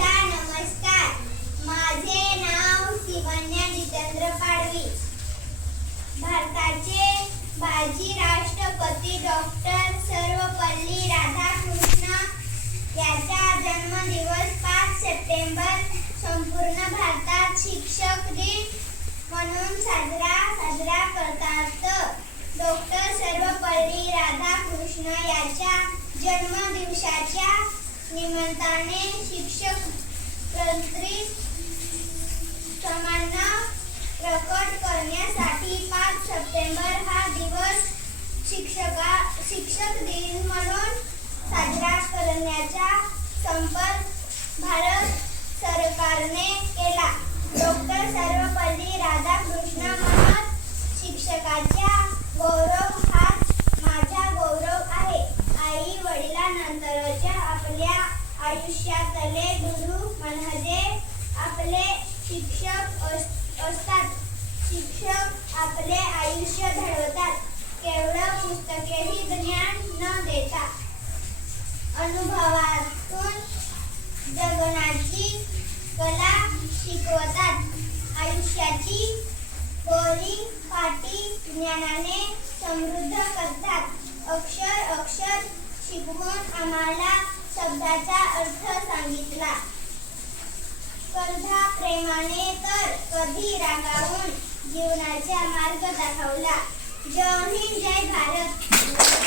नमस्कार. माझे नाव शिवन्या जितेंद्र पाडवी. भारताचे माजी राष्ट्रपती डॉक्टर सर्वपल्ली राधाकृष्ण यांचा जन्मदिवस 5 सप्टेंबर संपूर्ण भारतात शिक्षक दिन म्हणून साजरा करतात. डॉक्टर सर्वपल्ली राधाकृष्ण यांच्या जन्मदिवसाच्या निमित्ताने शिक्षक प्रति सन्मान प्रकट करण्यासाठी 5 सप्टेंबर हा दिवस शिक्षक दिन म्हणून साजरा करण्याचा संकल्प भारत सरकारने केला. डॉक्टर सर्वपल्ली राधाकृष्ण म्हणत, शिक्षकाचा गौरव हाच माझा गौरव आहे. आई वडिलांनंतरच्या आपल्या आयुष्यातले गुरु म्हणजे आपले शिक्षक असतात. शिक्षक आपले आयुष्य घडवतात. केवळ पुस्तकेही ज्ञान न देता अनुभवातून जगण्याची कला शिकवतात. आयुष्याची गोरी पाटी ज्ञानाने समृद्ध करतात. अक्षर शिकवून आम्हाला शब्दाचा अर्थ सांगितला. स्पर्धा प्रेमाने तर कधी रागावून जीवनाचा मार्ग दाखवला. जय हिंद, जय भारत.